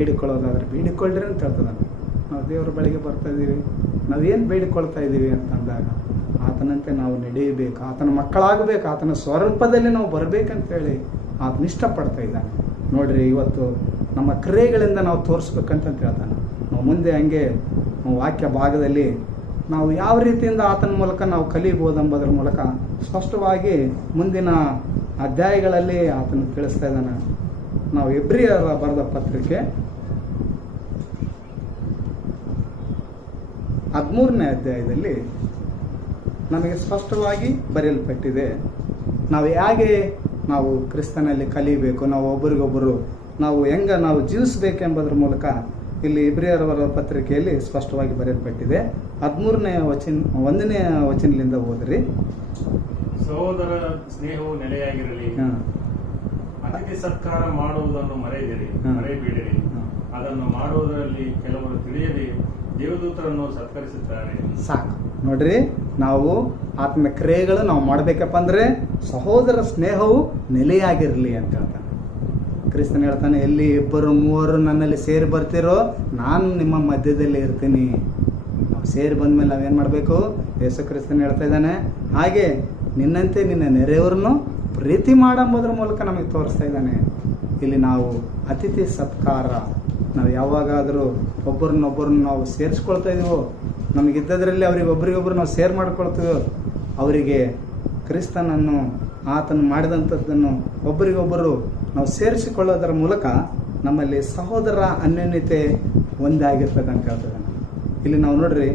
ಬೇಡಿಕೊಳ್ಳೋದಾದ್ರೆ ಬೇಡಿಕೊಳ್ಳ್ರಿ ಅಂತ ಹೇಳ್ತದ ನಾವು ದೇವರ ಬಳಿಗೆ ಬರ್ತಾ ಇದ್ದೀವಿ. ನಾವೇನು ಬೇಡಿಕೊಳ್ತಾ ಇದ್ದೀವಿ ಅಂತಂದಾಗ ಆತನಂತೆ ನಾವು ನಡೆಯಬೇಕು, ಆತನ ಮಕ್ಕಳಾಗಬೇಕು, ಆತನ ಸ್ವರೂಪದಲ್ಲಿ ನಾವು ಬರಬೇಕಂತೇಳಿ ಆತನ ಇಷ್ಟಪಡ್ತಾ ಇದ್ದಾನೆ. ನೋಡ್ರಿ ಇವತ್ತು ನಮ್ಮ ಕ್ರಿಯೆಗಳಿಂದ ನಾವು ತೋರಿಸ್ಬೇಕಂತ ಹೇಳ್ತಾನೆ. ನಾವು ಮುಂದೆ ಹಂಗೆ ವಾಕ್ಯ ಭಾಗದಲ್ಲಿ ನಾವು ಯಾವ ರೀತಿಯಿಂದ ಆತನ ಮೂಲಕ ನಾವು ಕಲಿಬೋದು ಎಂಬುದರ ಮೂಲಕ ಸ್ಪಷ್ಟವಾಗಿ ಮುಂದಿನ ಅಧ್ಯಾಯಗಳಲ್ಲಿ ಆತನ ತಿಳಿಸ್ತಾ ಇದ್ದಾನೆ. ನಾವು ಎಬ್ರಿಯರ ಬರೆದ ಪತ್ರಿಕೆ ಹದಿಮೂರನೇ ಅಧ್ಯಾಯದಲ್ಲಿ ನಮಗೆ ಸ್ಪಷ್ಟವಾಗಿ ಬರೆಯಲ್ಪಟ್ಟಿದೆ. ನಾವು ಹೇಗೆ ನಾವು ಕ್ರಿಸ್ತನಲ್ಲಿ ಕಲಿಬೇಕು ನಾವು ಒಬ್ಬರಿಗೊಬ್ಬರು ನಾವು ಹೆಂಗ ನಾವು ಜೀವಿಸಬೇಕೆಂಬುದ್ರ ಮೂಲಕ ಇಲ್ಲಿ ಇಬ್ರಿಯರವರ ಪತ್ರಿಕೆಯಲ್ಲಿ ಸ್ಪಷ್ಟವಾಗಿ ಬರೆಯಲ್ಪಟ್ಟಿದೆ. ಹದಿಮೂರನೇ ವಚನ ಒಂದನೇ ವಚನದಿಂದ ಹೋದ್ರಿ ಸಹೋದರ ಸ್ನೇಹವು ನೆಲೆಯಾಗಿರಲಿ. ಅದಕ್ಕೆ ಅತಿಥಿ ಸತ್ಕಾರ ಮಾಡುವುದನ್ನು ಮರೆಯದಿರಿ. ಮರೆಯಬೇಡಿರಿ. ಅದನ್ನು ಮಾಡುವುದರಲ್ಲಿ ಕೆಲವರು ತಿಳಿಯದೆ ದೇವದೂತರನ್ನು ಸತ್ಕರಿಸುತ್ತಾರೆ. ಸಾಕು. ನೋಡ್ರಿ, ನಾವು ಆತ್ಮ ಕ್ರಿಯೆಗಳು ನಾವು ಮಾಡಬೇಕಪ್ಪ ಅಂದ್ರೆ ಸಹೋದರ ಸ್ನೇಹವು ನೆಲೆಯಾಗಿರಲಿ ಅಂತ ಹೇಳ್ತಾನೆ. ಕ್ರಿಸ್ತನ್ ಹೇಳ್ತಾನೆ, ಎಲ್ಲಿ ಇಬ್ಬರು ಮೂವರು ನನ್ನಲ್ಲಿ ಸೇರಿ ಬರ್ತಿರೋ ನಾನು ನಿಮ್ಮ ಮಧ್ಯದಲ್ಲಿ ಇರ್ತೀನಿ. ನಾವು ಸೇರಿ ಬಂದ್ಮೇಲೆ ನಾವೇನು ಮಾಡಬೇಕು? ಯೇಸು ಕ್ರಿಸ್ತನ್ ಹೇಳ್ತಾ ಇದ್ದಾನೆ, ಹಾಗೆ ನಿನ್ನಂತೆ ನಿನ್ನ ನೆರೆಯವ್ರನ್ನು ಪ್ರೀತಿ ಮಾಡಂಬೋದ್ರ ಮೂಲಕ ನಮಗೆ ತೋರಿಸ್ತಾ ಇದ್ದಾನೆ. ಇಲ್ಲಿ ನಾವು ಅತಿಥಿ ಸತ್ಕಾರ ನಾವು ಯಾವಾಗಾದರೂ ಒಬ್ಬರನ್ನೊಬ್ಬರನ್ನ ನಾವು ಸೇರಿಸ್ಕೊಳ್ತಾ ಇದೀವೋ, ನಮಗಿದ್ದದ್ರಲ್ಲಿ ಅವ್ರಿಗೆ ಒಬ್ರಿಗೊಬ್ರು ನಾವು ಸೇರ್ ಮಾಡ್ಕೊಳ್ತೀವೋ, ಅವರಿಗೆ ಕ್ರಿಸ್ತನನ್ನು, ಆತನು ಮಾಡಿದಂಥದ್ದನ್ನು ಒಬ್ಬರಿಗೊಬ್ಬರು ನಾವು ಸೇರಿಸಿಕೊಳ್ಳೋದರ ಮೂಲಕ ನಮ್ಮಲ್ಲಿ ಸಹೋದರ ಅನ್ಯೋನ್ಯತೆ ಅಂತ ಹೇಳ್ತದೆ ಇಲ್ಲಿ ನಾವು ನೋಡ್ರಿ,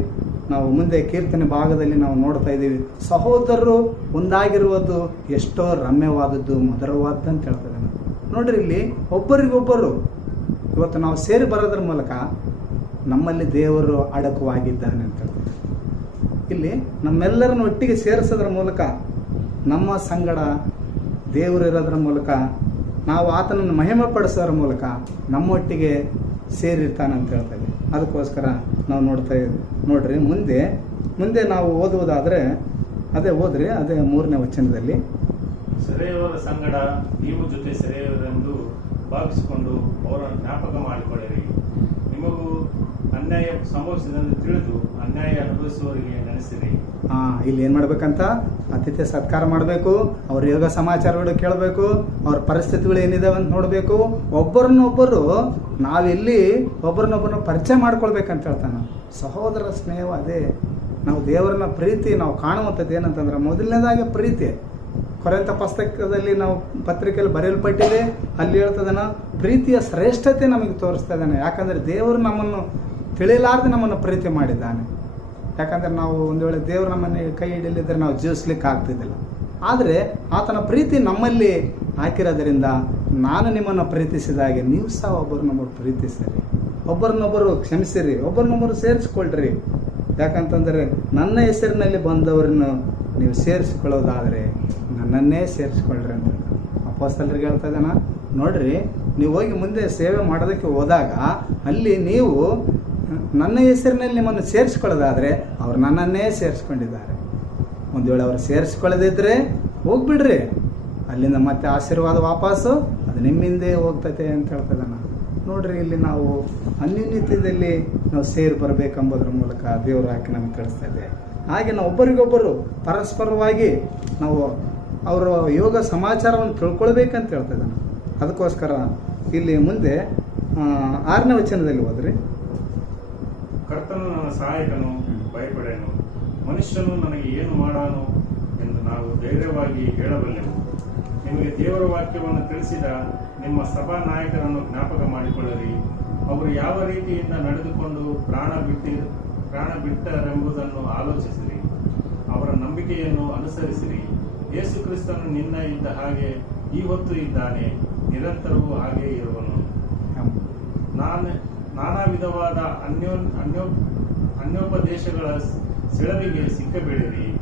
ನಾವು ಮುಂದೆ ಕೀರ್ತನೆ ಭಾಗದಲ್ಲಿ ನಾವು ನೋಡ್ತಾ ಇದ್ದೀವಿ, ಸಹೋದರರು ಒಂದಾಗಿರುವುದು ಎಷ್ಟೋ ರಮ್ಯವಾದದ್ದು, ಮಧುರವಾದ್ದು ಅಂತ ಹೇಳ್ತದೆ ನೋಡ್ರಿ ಇಲ್ಲಿ ಒಬ್ಬರಿಗೊಬ್ಬರು ಇವತ್ತು ನಾವು ಸೇರಿ ಬರೋದ್ರ ಮೂಲಕ ನಮ್ಮಲ್ಲಿ ದೇವರು ಅಡಕವಾಗಿದ್ದಾನೆ ಅಂತ ಹೇಳ್ತಾರೆ. ಇಲ್ಲಿ ನಮ್ಮೆಲ್ಲರನ್ನು ಒಟ್ಟಿಗೆ ಸೇರಿಸೋದ್ರ ಮೂಲಕ, ನಮ್ಮ ಸಂಗಡ ದೇವರು ಇರೋದ್ರ ಮೂಲಕ, ನಾವು ಆತನನ್ನು ಮಹಿಮೆ ಪಡಿಸೋದ್ರ ಮೂಲಕ ನಮ್ಮೊಟ್ಟಿಗೆ ಸೇರಿರ್ತಾನೆ ಅಂತ ಹೇಳ್ತೇವೆ ಅದಕ್ಕೋಸ್ಕರ ನಾವು ನೋಡ್ತಾ ನೋಡ್ರಿ, ಮುಂದೆ ಮುಂದೆ ನಾವು ಓದುವುದಾದರೆ, ಅದೇ ಓದ್ರಿ, ಅದೇ ಮೂರನೇ ವಚನದಲ್ಲಿ. ಸಂಗಡ ನೀವು ಜೊತೆ ಸೆರೆಯವರೆಂದು ಭಾವಿಸಿಕೊಂಡು ಅವರನ್ನು ಜ್ಞಾಪಕ ಮಾಡಿಕೊಳ್ಳಿರಿ. ನಿಮಗೂ ಅನ್ಯಾಯ ಸಂಭವಿಸಿದಂತೆ ತಿಳಿದು ಅನ್ಯಾಯ ಅನುಭವಿಸುವವರಿಗೆ ನೆನೆಸಿರಿ. ಹಾ, ಇಲ್ಲಿ ಏನು ಮಾಡ್ಬೇಕಂತ? ಅತಿಥಿ ಸತ್ಕಾರ ಮಾಡಬೇಕು, ಅವ್ರ ಯೋಗ ಸಮಾಚಾರಗಳು ಕೇಳಬೇಕು, ಅವ್ರ ಪರಿಸ್ಥಿತಿಗಳು ಏನಿದಾವೆ ಅಂತ ನೋಡಬೇಕು. ಒಬ್ಬರನ್ನೊಬ್ಬರು ನಾವೆಲ್ಲಿ ಒಬ್ಬರನ್ನೊಬ್ಬರನ್ನ ಪರಿಚಯ ಮಾಡ್ಕೊಳ್ಬೇಕಂತ ಹೇಳ್ತಾನೆ. ಸಹೋದರ ಸ್ನೇಹ ಅದೇ. ನಾವು ದೇವರನ್ನ ಪ್ರೀತಿ ನಾವು ಕಾಣುವಂಥದ್ದು ಏನಂತಂದ್ರೆ ಮೊದಲನೇದಾಗಿ ಪ್ರೀತಿ. ಕೊರೆಂತ ಪುಸ್ತಕದಲ್ಲಿ ನಾವು ಪತ್ರಿಕೆಯಲ್ಲಿ ಬರೆಯಲ್ಪಟ್ಟಿದೆ, ಅಲ್ಲಿ ಹೇಳ್ತದನ ಪ್ರೀತಿಯ ಶ್ರೇಷ್ಠತೆ ನಮಗೆ ತೋರಿಸ್ತಾ ಇದ್ದಾನೆ. ಯಾಕಂದರೆ ದೇವರು ನಮ್ಮನ್ನು ತಿಳಿಲಾರ್ದೆ ನಮ್ಮನ್ನು ಪ್ರೀತಿ ಮಾಡಿದ್ದಾನೆ. ಯಾಕಂದರೆ ನಾವು ಒಂದು ವೇಳೆ ದೇವರು ನಮ್ಮನ್ನು ಕೈ ಹಿಡಿಯಲಿದ್ದರೆ ನಾವು ಜೀವಿಸ್ಲಿಕ್ಕೆ ಆಗ್ತಿದ್ದಿಲ್ಲ. ಆದರೆ ಆತನ ಪ್ರೀತಿ ನಮ್ಮಲ್ಲಿ ಹಾಕಿರೋದರಿಂದ ನಾನು ನಿಮ್ಮನ್ನು ಪ್ರೀತಿಸಿದ ಹಾಗೆ ನೀವು ಸಹ ಒಬ್ಬರನ್ನೊಬ್ಬರು ಪ್ರೀತಿಸಿರಿ. ಒಬ್ಬರನ್ನೊಬ್ಬರು ಕ್ಷಮಿಸಿರಿ, ಒಬ್ಬರನ್ನೊಬ್ಬರು ಸೇರಿಸ್ಕೊಳ್ರಿ. ಯಾಕಂತಂದರೆ ನನ್ನ ಹೆಸರಿನಲ್ಲಿ ಬಂದವರನ್ನು ನೀವು ಸೇರಿಸಿಕೊಳ್ಳೋದಾದರೆ ನನ್ನನ್ನೇ ಸೇರಿಸ್ಕೊಳ್ರಿ ಅಂತ. ಅಪ್ಪಸ್ತಲ್ರಿಗೆ ಹೇಳ್ತಾ ಇದ್ದಾನ, ನೋಡ್ರಿ, ನೀವು ಹೋಗಿ ಮುಂದೆ ಸೇವೆ ಮಾಡೋದಕ್ಕೆ ಹೋದಾಗ ಅಲ್ಲಿ ನೀವು ನನ್ನ ಹೆಸರಿನಲ್ಲಿ ನಿಮ್ಮನ್ನು ಸೇರಿಸ್ಕೊಳ್ಳೋದಾದರೆ ಅವ್ರು ನನ್ನನ್ನೇ ಸೇರಿಸ್ಕೊಂಡಿದ್ದಾರೆ. ಒಂದು ವೇಳೆ ಅವ್ರು ಸೇರಿಸ್ಕೊಳ್ಳೋದಿದ್ರೆ ಹೋಗ್ಬಿಡ್ರಿ. ಅಲ್ಲಿಂದ ಮತ್ತೆ ಆಶೀರ್ವಾದ ವಾಪಸ್ಸು, ಅದು ನಿಮ್ಮಿಂದೇ ಹೋಗ್ತೈತೆ ಅಂತ ಹೇಳ್ತದನ ನೋಡ್ರಿ, ಇಲ್ಲಿ ನಾವು ಅನ್ಯೋನ್ಯತೆಯಲ್ಲಿ ನಾವು ಸೇರಿ ಬರಬೇಕೆಂಬುದ್ರ ಮೂಲಕ ದೇವರು ಹಾಕಿ ನಮಗೆ ಕಳಿಸ್ತಾ ಇದೆ. ಹಾಗೆ ನಾವು ಒಬ್ಬರಿಗೊಬ್ಬರು ಪರಸ್ಪರವಾಗಿ ನಾವು ಅವರ ಯೋಗ ಸಮಾಚಾರವನ್ನು ತಿಳ್ಕೊಳ್ಬೇಕಂತ ಹೇಳ್ತಾ ಇದ್ದಾನೆ. ಅದಕ್ಕೋಸ್ಕರ ಇಲ್ಲಿ ಮುಂದೆ ಆರನೇ ವಚನದಲ್ಲಿ ಹೋದ್ರಿ. ಕರ್ತನು ನನ್ನ ಸಹಾಯಕನು ಭಯಪಡೆನು ಮನುಷ್ಯನು ನನಗೆ ಏನು ಮಾಡಾನು ಎಂದು ನಾವು ಧೈರ್ಯವಾಗಿ ಹೇಳಬಲ್ಲೆವು ನಿಮಗೆ ದೇವರ ವಾಕ್ಯವನ್ನು ತಿಳಿಸಿದ ನಿಮ್ಮ ಸಭಾ ನಾಯಕರನ್ನು ಜ್ಞಾಪಕ ಮಾಡಿಕೊಳ್ಳಿರಿ. ಅವರು ಯಾವ ರೀತಿಯಿಂದ ನಡೆದುಕೊಂಡು ಪ್ರಾಣ ಬಿಟ್ಟಿ, ಪ್ರಾಣ ಬಿಟ್ಟರೆಂಬುದನ್ನು ಆಲೋಚಿಸಿರಿ. ಅವರ ನಂಬಿಕೆಯನ್ನು ಅನುಸರಿಸಿರಿ. ಯೇಸು ಕ್ರಿಸ್ತನು ನಿನ್ನ ಇದ್ದ ಹಾಗೆ ಈ ಹೊತ್ತು ಇದ್ದಾನೆ ನಿರಂತರವೂ ಹಾಗೆ ಇರುವನು. ನಾನು ನಾನಾ ವಿಧವಾದ ಅನ್ಯೋ ಅನ್ಯೋ ಅನ್ಯೋಪದೇಶಗಳ ಸೆಳವಿಗೆ ಸಿಕ್ಕಬೇಡಿರಿ.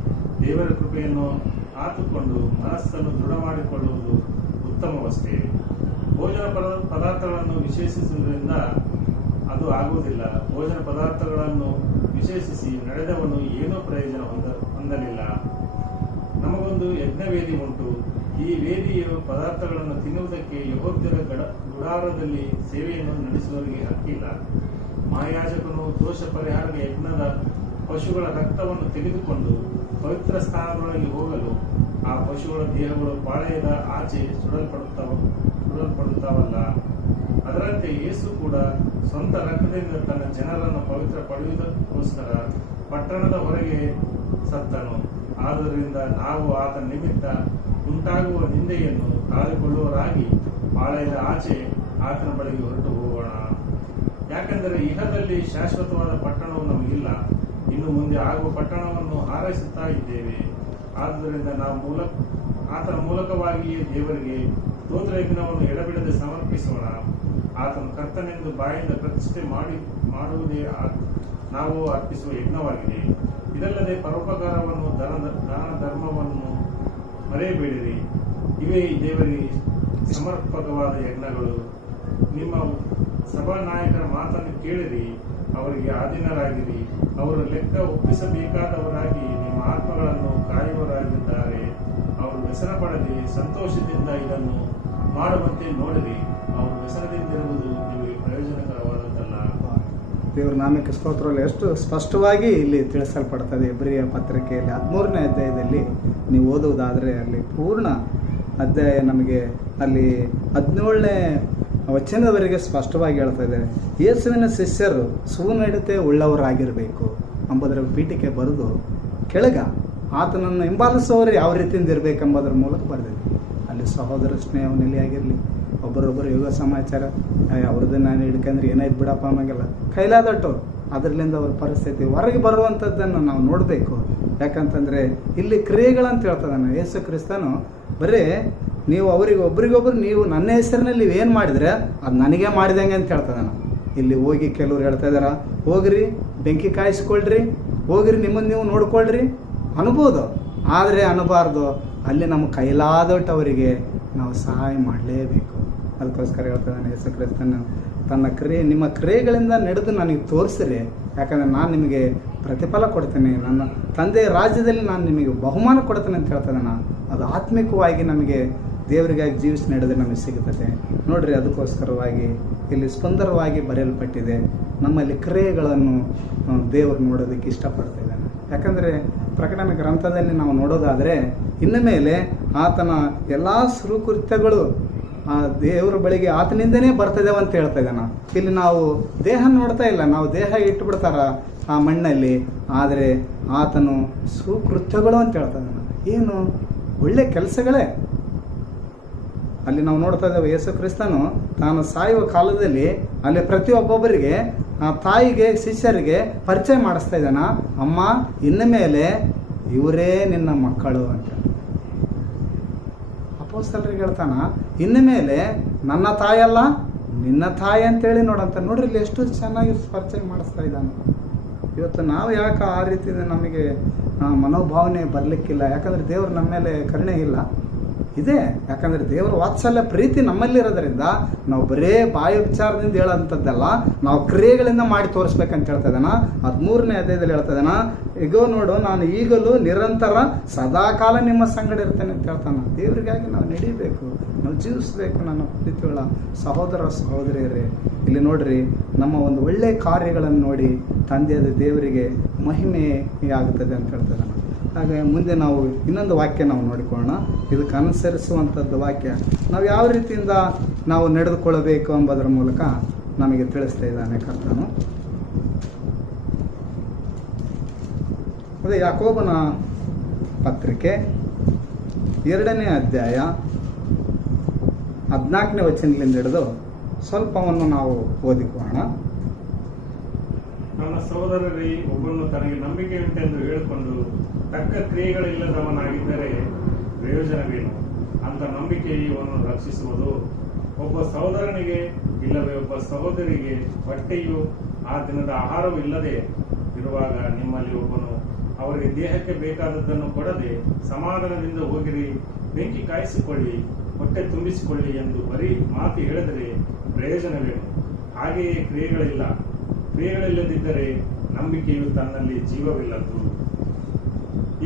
ದೇವರ ಕೃಪೆಯನ್ನು ಆತುಕೊಂಡು ಮನಸ್ಸನ್ನು ದೃಢ ಮಾಡಿಕೊಳ್ಳುವುದು ಉತ್ತಮವಷ್ಟೇ. ಭೋಜನ ಪದ- ಪದಾರ್ಥಗಳನ್ನು ವಿಶೇಷಿಸುವುದರಿಂದ ಅದು ಆಗುವುದಿಲ್ಲ. ಭೋಜನ ಪದಾರ್ಥಗಳನ್ನು ವಿಶೇಷಿಸಿ ನಡೆದವನು ಏನೂ ಪ್ರಯೋಜನ ಹೊಂದ ಹೊಂದಲಿಲ್ಲ. ನಮಗೊಂದು ಯಜ್ಞವೇದಿ ಉಂಟು. ಈ ವೇದಿಯು ಪದಾರ್ಥಗಳನ್ನು ತಿನ್ನುವುದಕ್ಕೆ ಯಹೋದ್ಯರ ಗಡ ಗುಡಾರದಲ್ಲಿ ಸೇವೆಯನ್ನು ನಡೆಸುವವರಿಗೆ ಹಕ್ಕಿಲ್ಲ. ಮಾಯಾಜಕನು ದೋಷ ಪರಿಹಾರ ಯಜ್ಞದ ಪಶುಗಳ ರಕ್ತವನ್ನು ತೆಗೆದುಕೊಂಡು ಪವಿತ್ರ ಸ್ಥಾನದೊಳಗೆ ಹೋಗಲು ಆ ಪಶುಗಳ ದೇಹಗಳು ಪಾಳೆಯದ ಆಚೆ ಸುಡಲ್ಪಡುತ್ತವ ಸುಡಲ್ಪಡುತ್ತವಲ್ಲ. ಅದರಂತೆ ಯೇಸು ಕೂಡ ಸ್ವಂತ ರಕ್ತದಿಂದ ತನ್ನ ಜನರನ್ನು ಪವಿತ್ರ ಪಡೆಯುವುದಕ್ಕೋಸ್ಕರ ಪಟ್ಟಣದ ಹೊರಗೆ ಸತ್ತನು. ಆದ್ದರಿಂದ ನಾವು ಆತನ ನಿಮಿತ್ತ ಉಂಟಾಗುವ ನಿಂದೆಯನ್ನು ತಾಳಿಕೊಳ್ಳುವರಾಗಿ ಪಾಳೆಯದ ಆಚೆ ಆತನ ಬಳಿಗೆ ಹೊರಟು ಹೋಗೋಣ. ಯಾಕೆಂದರೆ ಇಹದಲ್ಲಿ ಶಾಶ್ವತವಾದ ಪಟ್ಟಣವು ನಮಗಿಲ್ಲ. ಇನ್ನು ಮುಂದೆ ಆಗುವ ಪಟ್ಟಣವನ್ನು ಹಾರೈಸುತ್ತಾ ಇದ್ದೇವೆ. ಆದುದರಿಂದ ನಾವು ಮೂಲ ಆತನ ಮೂಲಕವಾಗಿಯೇ ದೇವರಿಗೆ ಸ್ತೋತ್ರಯಜ್ಞವನ್ನು ಎಡಬಿಡದೆ ಸಮರ್ಪಿಸೋಣ. ಆತನ ಕರ್ತನೆಂದು ಬಾಯಿಂದ ಪ್ರತಿಷ್ಠೆ ಮಾಡಿ, ಮಾಡುವುದೇ ನಾವು ಅರ್ಪಿಸುವ ಯಜ್ಞವಾಗಿದೆ. ಇದಲ್ಲದೆ ಪರೋಪಕಾರವನ್ನು ದಾನ ದಾನ ಧರ್ಮವನ್ನು ಮರೆಯಬೇಡಿರಿ. ಇವೇ ದೇವರಿಗೆ ಸಮರ್ಪಕವಾದ ಯಜ್ಞಗಳು. ನಿಮ್ಮ ಸಭಾನಾಯಕರ ಮಾತನ್ನು ಕೇಳಿರಿ. ಅವರಿಗೆ ಆಧೀನರಾಗಿರಿ. ಅವರು ಲೆಕ್ಕ ಒಪ್ಪಿಸಬೇಕಾದವರಾಗಿ ನಿಮ್ಮ ಆತ್ಮಗಳನ್ನು ಕಾಯುವರಾಗಿದ್ದಾರೆ ಅವರು ವ್ಯಸನ ಪಡದೆ ಸಂತೋಷದಿಂದ ಇದನ್ನು ಮಾಡುವಂತೆ ನೋಡಿರಿ. ಅವರು ವ್ಯಸನದಿಂದಿರುವುದು ನಿಮಗೆ ಪ್ರಯೋಜನಕರವಾದದ್ದಲ್ಲ ದೇವರ ನಾಮಕ್ಕೆ ಸ್ತೋತ್ರದಲ್ಲಿ ಎಷ್ಟು ಸ್ಪಷ್ಟವಾಗಿ ಇಲ್ಲಿ ತಿಳಿಸಲ್ಪಡ್ತದೆ ಎಬ್ರಿಯ ಪತ್ರಿಕೆಯಲ್ಲಿ. ಹದಿಮೂರನೇ ಅಧ್ಯಾಯದಲ್ಲಿ ನೀವು ಓದುವುದಾದರೆ ಅಲ್ಲಿ ಪೂರ್ಣ ಅಧ್ಯಾಯ ನಮಗೆ ಅಲ್ಲಿ ಹದಿನೇಳನೇ ವಚನದವರೆಗೆ ಸ್ಪಷ್ಟವಾಗಿ ಹೇಳ್ತಾ ಇದೆ ಯೇಸುವಿನ ಶಿಷ್ಯರು ಸುನಡತೆ ಉಳ್ಳವರಾಗಿರಬೇಕು ಎಂಬುದರ ಪೀಠಿಕೆ ಬರೆದು ಕೆಳಗ, ಆತನನ್ನು ಹಿಂಬಾಲಿಸುವವರು ಯಾವ ರೀತಿಯಿಂದ ಇರಬೇಕೆಂಬುದರ ಮೂಲಕ ಬರೆದಿದೆ. ಅಲ್ಲಿ ಸಹೋದರ ಸ್ನೇಹ ನೆಲೆಯಾಗಿರಲಿ. ಒಬ್ಬರೊಬ್ಬರು ಯೋಗ ಸಮಾಚಾರ ಅವ್ರದ್ದು ನಾನು ಹಿಡ್ಕಂದ್ರೆ ಏನಾಯ್ತು ಬಿಡಪ್ಪ ಅನ್ನೋಂಗಿಲ್ಲ. ಕೈಲಾದಟ್ಟು ಅದರಲ್ಲಿಂದ ಅವ್ರ ಪರಿಸ್ಥಿತಿ ಹೊರಗೆ ಬರುವಂಥದ್ದನ್ನು ನಾವು ನೋಡಬೇಕು. ಯಾಕಂತಂದರೆ ಇಲ್ಲಿ ಕ್ರಿಯೆಗಳಂತ ಹೇಳ್ತದಾನೆ. ಯೇಸು ಕ್ರಿಸ್ತನು ಬರೀ ನೀವು ಅವರಿಗೆ ಒಬ್ರಿಗೊಬ್ರು ನೀವು ನನ್ನ ಹೆಸರಿನಲ್ಲಿ ಏನು ಮಾಡಿದ್ರೆ ಅದು ನನಗೆ ಮಾಡಿದಂಗೆ ಅಂತ ಹೇಳ್ತದಾನೆ. ಇಲ್ಲಿ ಹೋಗಿ ಕೆಲವ್ರು ಹೇಳ್ತಾ ಇದಾರ, ಹೋಗ್ರಿ, ಬೆಂಕಿ ಕಾಯಿಸ್ಕೊಳ್ರಿ, ಹೋಗ್ರಿ ನಿಮ್ಮನ್ನು ನೀವು ನೋಡ್ಕೊಳ್ರಿ, ಅನ್ಬೋದು. ಆದರೆ ಅನ್ನಬಾರ್ದು ಅಲ್ಲಿ ನಮ್ಮ ಕೈಲಾದೊಟ್ಟು ಅವರಿಗೆ ನಾವು ಸಹಾಯ ಮಾಡಲೇಬೇಕು. ಅದಕ್ಕೋಸ್ಕರ ಹೇಳ್ತಾನೆ ಯೇಸು ಕ್ರಿಸ್ತನು. ತನ್ನ ಕ್ರಿಯೆ, ನಿಮ್ಮ ಕ್ರಿಯೆಗಳಿಂದ ನಡೆದು ನನಗೆ ತೋರಿಸಿರಿ. ಯಾಕಂದರೆ ನಾನು ನಿಮಗೆ ಪ್ರತಿಫಲ ಕೊಡ್ತೇನೆ. ನನ್ನ ತಂದೆಯ ರಾಜ್ಯದಲ್ಲಿ ನಾನು ನಿಮಗೆ ಬಹುಮಾನ ಕೊಡ್ತೇನೆ ಅಂತ ಹೇಳ್ತಾನೆ ಅದು ಆತ್ಮಿಕವಾಗಿ ನಮಗೆ ದೇವರಿಗಾಗಿ ಜೀವಿಸಿ ನಡೆದು ನಮಗೆ ಸಿಗುತ್ತದೆ. ನೋಡ್ರಿ, ಅದಕ್ಕೋಸ್ಕರವಾಗಿ ಇಲ್ಲಿ ಸುಂದರವಾಗಿ ಬರೆಯಲ್ಪಟ್ಟಿದೆ. ನಮ್ಮಲ್ಲಿ ಕ್ರಿಯೆಗಳನ್ನು ದೇವರು ನೋಡೋದಕ್ಕೆ ಇಷ್ಟಪಡ್ತಿದ್ದಾನೆ ಯಾಕಂದರೆ ಪ್ರಕಟಣೆ ಗ್ರಂಥದಲ್ಲಿ ನಾವು ನೋಡೋದಾದರೆ, ಇನ್ನು ಮೇಲೆ ಆತನ ಎಲ್ಲ ಸುರುಕೃತ್ಯಗಳು ಆ ದೇವರ ಬಳಿಗೆ ಆತನಿಂದನೇ ಬರ್ತದೆ ಅಂತ ಹೇಳ್ತಾ ಇದ್ದಾನ. ಇಲ್ಲಿ ನಾವು ದೇಹ ನೋಡ್ತಾ ಇಲ್ಲ. ನಾವು ದೇಹ ಇಟ್ಟು ಬಿಡ್ತಾರ ಆ ಮಣ್ಣಲ್ಲಿ. ಆದರೆ ಆತನು ಸುಕೃತ್ಯಗಳು ಅಂತ ಹೇಳ್ತಾ ಇದ್ದಾನ. ಏನು? ಒಳ್ಳೆ ಕೆಲಸಗಳೇ. ಅಲ್ಲಿ ನಾವು ನೋಡ್ತಾ ಇದ್ದೇವೆ ಯೇಸು ಕ್ರಿಸ್ತನು ತಾನು ಸಾಯುವ ಕಾಲದಲ್ಲಿ ಅಲ್ಲಿ ಪ್ರತಿಯೊಬ್ಬೊಬ್ಬರಿಗೆ ಆ ತಾಯಿಗೆ, ಶಿಷ್ಯರಿಗೆ ಪರಿಚಯ ಮಾಡಿಸ್ತಾ ಇದ್ದಾನ. ಅಮ್ಮ, ಇನ್ನು ಮೇಲೆ ಇವರೇ ನಿನ್ನ ಮಕ್ಕಳು ಅಂತ. ಅಪೋಸ್ತಲರಿಗೆ ಹೇಳ್ತಾನ ಇನ್ನು ಮೇಲೆ ನನ್ನ ತಾಯಲ್ಲ ನಿನ್ನ ತಾಯಿ ಅಂತೇಳಿ ನೋಡಂತ ನೋಡ್ರಿ ಇಲ್ಲಿ ಎಷ್ಟು ಚೆನ್ನಾಗಿ ಸ್ಪರ್ಚೆ ಮಾಡಿಸ್ತಾ ಇದ್ದಾನೆ. ಇವತ್ತು ನಾವು ಯಾಕೆ ಆ ರೀತಿ ನಮಗೆ ಮನೋಭಾವನೆ ಬರಲಿಕ್ಕಿಲ್ಲ? ಯಾಕಂದ್ರೆ ದೇವರು ನಮ್ಮ ಮೇಲೆ ಕರುಣೆ ಇಲ್ಲ. ಇದೆ. ಯಾಕಂದ್ರೆ ದೇವರ ವಾತ್ಸಲ್ಯ ಪ್ರೀತಿ ನಮ್ಮಲ್ಲಿರೋದ್ರಿಂದ ನಾವು ಬರೇ ಬಾಯಿ ವಿಚಾರದಿಂದ ಹೇಳೋಂಥದ್ದಲ್ಲ, ನಾವು ಕ್ರಿಯೆಗಳಿಂದ ಮಾಡಿ ತೋರಿಸ್ಬೇಕಂತ ಹೇಳ್ತಾ ಇದ್ದಾನ ಹದಿಮೂರನೇ ಅಧ್ಯಾಯದಲ್ಲಿ ಹೇಳ್ತಾ ಇದ್ದಾನ ಈಗೋ ನೋಡು, ನಾನು ಈಗಲೂ ನಿರಂತರ ಸದಾಕಾಲ ನಿಮ್ಮ ಸಂಗಡ ಇರ್ತೇನೆ ಅಂತ ಹೇಳ್ತಾನೆ. ದೇವರಿಗಾಗಿ ನಾವು ನಡಿಬೇಕು, ನಾವು ಜೀವಿಸ್ಬೇಕು ನನ್ನ ಪ್ರೀತಿಗಳ ಸಹೋದರ ಸಹೋದರಿಯರೇ. ಇಲ್ಲಿ ನೋಡ್ರಿ, ನಮ್ಮ ಒಂದು ಒಳ್ಳೆಯ ಕಾರ್ಯಗಳನ್ನು ನೋಡಿ ತಂದೆಯಾದ ದೇವರಿಗೆ ಮಹಿಮೆ ಆಗುತ್ತದೆ ಅಂತ ಹೇಳ್ತಾ ಇದ್ದಾನೆ ಹಾಗೆ ಮುಂದೆ ನಾವು ಇನ್ನೊಂದು ವಾಕ್ಯ ನಾವು ನೋಡಿಕೊಳ್ಳೋಣ. ಇದಕ್ಕೆ ಅನುಸರಿಸುವಂಥದ್ದು ವಾಕ್ಯ. ನಾವು ಯಾವ ರೀತಿಯಿಂದ ನಾವು ನಡೆದುಕೊಳ್ಳಬೇಕು ಎಂಬುದರ ಮೂಲಕ ನಮಗೆ ತಿಳಿಸ್ತಾ ಇದ್ದಾನೆ ಕರ್ತನು. ಅದೇ ಯಾಕೋಬನ ಪತ್ರಿಕೆ ಎರಡನೇ ಅಧ್ಯಾಯ ಹದಿನಾಲ್ಕನೇ ವಚನದಿಂದ ಹಿಡಿದು ಸ್ವಲ್ಪವನ್ನು ನಾವು ಓದಿಕೊಳ್ಳೋಣ. ನನ್ನ ಸಹೋದರರಿ, ಒಬ್ಬನು ತನಗೆ ನಂಬಿಕೆ ಉಂಟೆಂದು ಹೇಳಿಕೊಂಡು ತಕ್ಕ ಕ್ರಿಯೆಗಳಿಲ್ಲದವನಾಗಿದ್ದರೆ ಪ್ರಯೋಜನವೇನು? ಅಂತ ನಂಬಿಕೆ ರಕ್ಷಿಸುವುದು ಒಬ್ಬ ಸಹೋದರನಿಗೆ ಇಲ್ಲವೇ ಒಬ್ಬ ಸಹೋದರಿಗೆ ಬಟ್ಟೆಯು ಆ ದಿನದ ಆಹಾರವೂ ಇಲ್ಲದೆ ಇರುವಾಗ ನಿಮ್ಮಲ್ಲಿ ಒಬ್ಬನು ಅವರಿಗೆ ದೇಹಕ್ಕೆ ಬೇಕಾದದ್ದನ್ನು ಕೊಡದೆ ಸಮಾಧಾನದಿಂದ ಹೋಗಿರಿ, ಬೆಂಕಿ ಕಾಯಿಸಿಕೊಳ್ಳಿ, ಹೊಟ್ಟೆ ತುಂಬಿಸಿಕೊಳ್ಳಿ ಎಂದು ಬರೀ ಮಾತು ಹೇಳಿದರೆ ಪ್ರಯೋಜನವೇನು? ಹಾಗೆಯೇ ಕ್ರಿಯೆಗಳಿಲ್ಲ. ಕ್ರಿಯೆಗಳಿಲ್ಲದಿದ್ದರೆ ನಂಬಿಕೆಯು ತನ್ನಲ್ಲಿ ಜೀವವಿಲ್ಲದು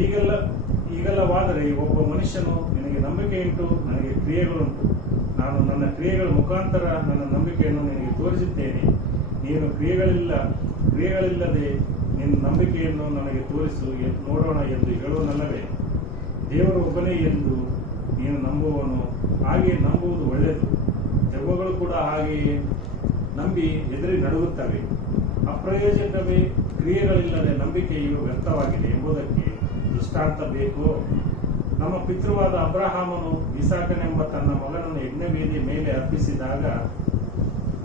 ಈಗೆಲ್ಲ ಈಗೆಲ್ಲವಾದರೆ ಒಬ್ಬ ಮನುಷ್ಯನು ನಿನಗೆ ನಂಬಿಕೆ ಇಟ್ಟು ನನಗೆ ಕ್ರಿಯೆಗಳುಂಟು. ನಾನು ನನ್ನ ಕ್ರಿಯೆಗಳ ಮುಖಾಂತರ ನನ್ನ ನಂಬಿಕೆಯನ್ನು ನಿನಗೆ ತೋರಿಸುತ್ತೇನೆ ನೀನು ಕ್ರಿಯೆಗಳಿಲ್ಲ, ಕ್ರಿಯೆಗಳಿಲ್ಲದೆ ನಿನ್ನ ನಂಬಿಕೆಯನ್ನು ನನಗೆ ತೋರಿಸು ನೋಡೋಣ ಎಂದು ಹೇಳುವನಲ್ಲವೇ? ದೇವರು ಒಬ್ಬನೇ ಎಂದು ನೀನು ನಂಬುವನು ಹಾಗೆ ನಂಬುವುದು ಒಳ್ಳೆಯದು. ದೆವ್ವಗಳು ಕೂಡ ಹಾಗೆಯೇ ನಂಬಿ ಎದುರಿ ನಡುಗುತ್ತವೆ. ಅಪ್ರಯೋಜಕವೇ ಕ್ರಿಯೆಗಳಿಲ್ಲದೆ ನಂಬಿಕೆಯು ವ್ಯರ್ಥವಾಗಿದೆ ಎಂಬುದಕ್ಕೆ ದೃಷ್ಟಾಂತ ಬೇಕು. ನಮ್ಮ ಪಿತೃವಾದ ಅಬ್ರಹಾಮನು ಇಸಾಕನೆಂಬ ತನ್ನ ಮಗನನ್ನು ಯಜ್ಞವೇದಿ ಮೇಲೆ ಅರ್ಪಿಸಿದಾಗ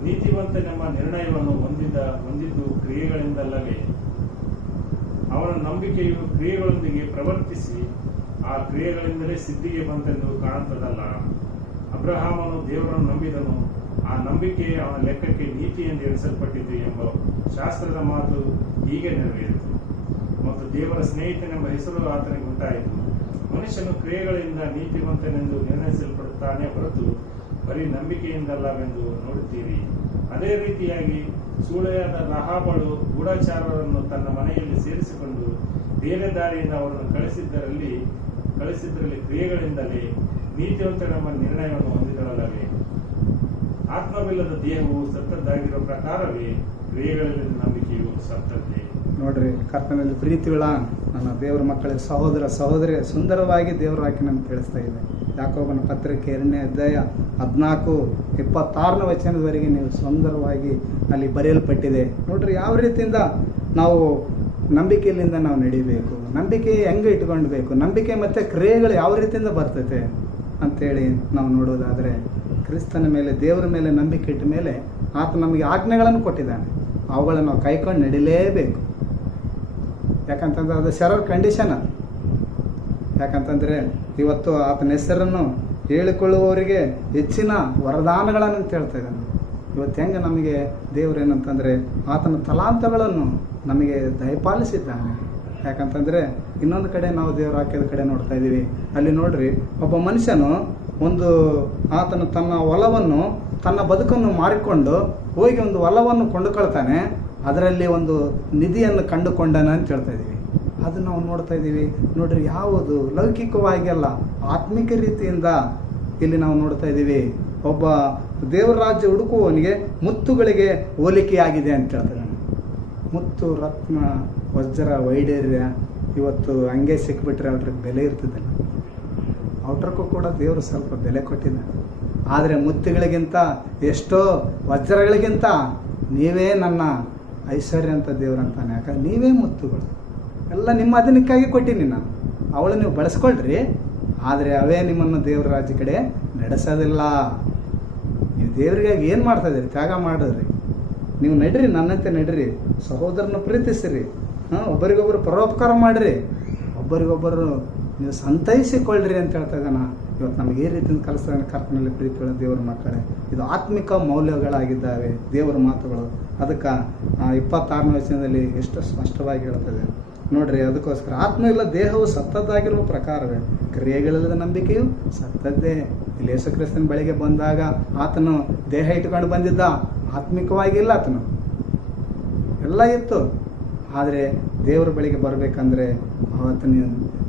ನೀತಿವಂತನೆಂಬ ನಿರ್ಣಯವನ್ನು ಹೊಂದಿದ, ಹೊಂದಿದ್ದು ಕ್ರಿಯೆಗಳಿಂದಲ್ಲವೇ. ಅವನ ನಂಬಿಕೆಯು ಕ್ರಿಯೆಗಳೊಂದಿಗೆ ಪ್ರವರ್ತಿಸಿ, ಆ ಕ್ರಿಯೆಗಳಿಂದಲೇ ಸಿದ್ಧಿಗೆ ಬಂತೆಂದು ಕಾಣುತ್ತದಲ್ಲ. ಅಬ್ರಹಾಮನು ದೇವರನ್ನು ನಂಬಿದನು. ಆ ನಂಬಿಕೆ ಅವನ ಲೆಕ್ಕಕ್ಕೆ ನೀತಿ ಎಂದು ಎಣಿಸಲ್ಪಟ್ಟಿತು ಎಂಬ ಶಾಸ್ತ್ರದ ಮಾತು ಹೀಗೆ ನೆರವೇರಿತು. ಮತ್ತು ದೇವರ ಸ್ನೇಹಿತನೆಂಬ ಹೆಸರು ಆತನಿಗೆ ಉಂಟಾಯಿತು. ಮನುಷ್ಯನು ಕ್ರಿಯೆಗಳಿಂದ ನೀತಿವಂತನೆಂದು ನಿರ್ಣಯಿಸಲ್ಪಡುತ್ತಾನೆ ಹೊರತು ಬರೀ ನಂಬಿಕೆಯಿಂದಲ್ಲವೆಂದು ನೋಡುತ್ತೀರಿ. ಅದೇ ರೀತಿಯಾಗಿ ಸೂಳೆಯಾದ ರಹಾಬಳು ಗೂಢಾಚಾರರನ್ನು ತನ್ನ ಮನೆಯಲ್ಲಿ ಸೇರಿಸಿಕೊಂಡು ಬೇರೆ ದಾರಿಯಿಂದ ಅವರನ್ನು ಕಳಿಸಿದ್ದರಲ್ಲಿ ಕಳಿಸಿದ್ದರಲ್ಲಿ ಕ್ರಿಯೆಗಳಿಂದಲೇ ನೀತಿವಂತನೆಂಬ ನಿರ್ಣಯವನ್ನು ಹೊಂದಿದಳಲ್ಲವೇ? ಆತ್ಮವಿಲ್ಲದ ದೇಹವು ಸತ್ತದ್ದಾಗಿರುವ ಪ್ರಕಾರವೇ ಕ್ರಿಯೆಗಳಲ್ಲಿ ನಂಬಿಕೆಯು ಸತ್ತದ್ದೇ? ನೋಡ್ರಿ, ಕರ್ತನಲ್ಲಿ ಪ್ರೀತಿಗಳ ನನ್ನ ದೇವರ ಮಕ್ಕಳಿಗೆ ಸಹೋದರ ಸಹೋದರಿ ಸುಂದರವಾಗಿ ದೇವರ ಹಾಕಿ ನಮ್ಗೆ ತಿಳಿಸ್ತಾ ಇದೆ. ಯಾಕೋಬನ ಪತ್ರಿಕೆ ಎರಡನೇ ಅಧ್ಯಾಯ ಹದಿನಾಲ್ಕು, ಇಪ್ಪತ್ತಾರನೇ ವಚನದವರೆಗೆ ನೀವು ಸುಂದರವಾಗಿ ಅಲ್ಲಿ ಬರೆಯಲ್ಪಟ್ಟಿದೆ. ನೋಡ್ರಿ, ಯಾವ ರೀತಿಯಿಂದ ನಾವು ನಂಬಿಕೆಯಿಂದ ನಾವು ನಡಿಬೇಕು, ನಂಬಿಕೆ ಹೆಂಗೆ ಇಟ್ಕೊಳ್ಬೇಕು ನಂಬಿಕೆ ಮತ್ತು ಕ್ರಿಯೆಗಳು ಯಾವ ರೀತಿಯಿಂದ ಬರ್ತೈತೆ ಅಂಥೇಳಿ ನಾವು ನೋಡೋದಾದರೆ, ಕ್ರಿಸ್ತನ ಮೇಲೆ, ದೇವರ ಮೇಲೆ ನಂಬಿಕೆ ಇಟ್ಟ ಮೇಲೆ ಆತ ನಮಗೆ ಆಜ್ಞೆಗಳನ್ನು ಕೊಟ್ಟಿದ್ದಾನೆ. ಅವುಗಳನ್ನು ನಾವು ಕೈಕೊಂಡು ನಡಿಲೇಬೇಕು. ಯಾಕಂತಂದ್ರೆ ಅದು ಶರರ್ ಕಂಡೀಷನ್ ಅದು ಯಾಕಂತಂದರೆ ಇವತ್ತು ಆತನ ಹೆಸರನ್ನು ಹೇಳಿಕೊಳ್ಳುವವರಿಗೆ ಹೆಚ್ಚಿನ ವರದಾನಗಳನ್ನು ಅಂತ ಹೇಳ್ತಾ ಇದ್ದಾನೆ. ಇವತ್ತು ಹೆಂಗೆ ನಮಗೆ ದೇವರು ಏನಂತಂದರೆ ಆತನ ತಲಾಂತಗಳನ್ನು ನಮಗೆ ದಯಪಾಲಿಸಿದ್ದಾನೆ. ಯಾಕಂತಂದರೆ ಇನ್ನೊಂದು ಕಡೆ ನಾವು ದೇವರ ಹಾಕಿದ ಕಡೆ ನೋಡ್ತಾ ಇದ್ದೀವಿ. ಅಲ್ಲಿ ನೋಡ್ರಿ, ಒಬ್ಬ ಮನುಷ್ಯನು ಒಂದು ಆತನು ತನ್ನ ಹೊಲವನ್ನು ತನ್ನ ಬದುಕನ್ನು ಮಾರಿಕೊಂಡು ಹೋಗಿ ಒಂದು ಹೊಲವನ್ನು ಕೊಂಡುಕೊಳ್ತಾನೆ. ಅದರಲ್ಲಿ ಒಂದು ನಿಧಿಯನ್ನು ಕಂಡುಕೊಂಡನ ಅಂತ ಹೇಳ್ತಾ ಇದ್ದೀವಿ ಅದನ್ನು ನಾವು ನೋಡ್ತಾ ಇದ್ದೀವಿ ನೋಡ್ರಿ, ಯಾವುದು? ಲೌಕಿಕವಾಗಿ ಅಲ್ಲ ಆತ್ಮಿಕ ರೀತಿಯಿಂದ ಇಲ್ಲಿ ನಾವು ನೋಡ್ತಾ ಇದ್ದೀವಿ ಒಬ್ಬ ದೇವರಾಜ್ಯ ಹುಡುಕುವವನಿಗೆ ಮುತ್ತುಗಳಿಗೆ ಹೋಲಿಕೆಯಾಗಿದೆ ಅಂತ ಹೇಳ್ತಾರೆ ಮುತ್ತು, ರತ್ನ, ವಜ್ರ ವೈಡೇರ್ಯ ಇವತ್ತು ಹಂಗೆ ಸಿಕ್ಬಿಟ್ರೆ ಅವ್ರಿಗೆ ಬೆಲೆ ಇರ್ತದಲ್ಲ. ಔಟ್ರಕ್ಕೂ ಕೂಡ ದೇವರು ಸ್ವಲ್ಪ ಬೆಲೆ ಕೊಟ್ಟಿದ್ದಾನೆ. ಆದರೆ ಮುತ್ತುಗಳಿಗಿಂತ, ಎಷ್ಟೋ ವಜ್ರಗಳಿಗಿಂತ ನೀವೇ ನನ್ನ ಐಶ್ವರ್ಯ ಅಂತ ದೇವ್ರು ಅಂತಾನೆ. ಯಾಕಂದ್ರೆ ನೀವೇ ಮುತ್ತುಗಳು. ಎಲ್ಲ ನಿಮ್ಮ ಅಧೀನಕ್ಕಾಗಿ ಕೊಟ್ಟಿನಿ ನಾನು. ಅವಳು ನೀವು ಬಳಸ್ಕೊಳ್ರಿ. ಆದರೆ ಅವೇ ನಿಮ್ಮನ್ನು ದೇವ್ರ ರಾಜ್ಯ ಕಡೆ ನಡೆಸೋದಿಲ್ಲ. ನೀವು ದೇವರಿಗಾಗಿ ಏನು ಮಾಡ್ತಾ ಇದ್ದೀರಿ? ತ್ಯಾಗ ಮಾಡಿದ್ರಿ. ನೀವು ನಡ್ರಿ, ನನ್ನಂತೆ ನಡ್ರಿ. ಸಹೋದರನ ಪ್ರೀತಿಸಿರಿ. ಹಾಂ ಒಬ್ಬರಿಗೊಬ್ಬರು ಪರೋಪಕಾರ ಮಾಡಿರಿ. ಒಬ್ಬರಿಗೊಬ್ಬರು ನೀವು ಸಂತೈಸಿಕೊಳ್ಳ್ರಿ ಅಂತ ಹೇಳ್ತಾ ಇದ್ದಾನ. ಇವತ್ತು ನಮಗೆ ಈ ರೀತಿಯಿಂದ ಕಲಿಸ್ತಾ ಕರ್ತನಲ್ಲಿ ಪ್ರೀತಿಗಳ ದೇವರ ಮಕ್ಕಳೇ. ಇದು ಆತ್ಮಿಕ ಮೌಲ್ಯಗಳಾಗಿದ್ದಾವೆ ದೇವರ ಮಾತುಗಳು. ಅದಕ್ಕೆ ಇಪ್ಪತ್ತಾರನೇ ವಚನದಲ್ಲಿ ಎಷ್ಟು ಸ್ಪಷ್ಟವಾಗಿ ಹೇಳ್ತದೆ. ನೋಡ್ರಿ, ಅದಕ್ಕೋಸ್ಕರ ಆತ್ಮ ಇಲ್ಲ ದೇಹವು ಸತ್ತದ್ದಾಗಿರುವ ಪ್ರಕಾರವೇ. ಕ್ರಿಯೆಗಳಿಲ್ಲದ ನಂಬಿಕೆಯು ಸತ್ತದ್ದೇ. ಇಲ್ಲಿ ಯೇಸುಕ್ರಿಸ್ತನ ಬಳಿಗೆ ಬಂದಾಗ ಆತನು ದೇಹ ಇಟ್ಕೊಂಡು ಬಂದಿದ್ದ. ಆತ್ಮಿಕವಾಗಿಲ್ಲ ಆತನು. ಎಲ್ಲ ಇತ್ತು. ಆದರೆ ದೇವರ ಬಳಿಗೆ ಬರಬೇಕಂದ್ರೆ ಆತನ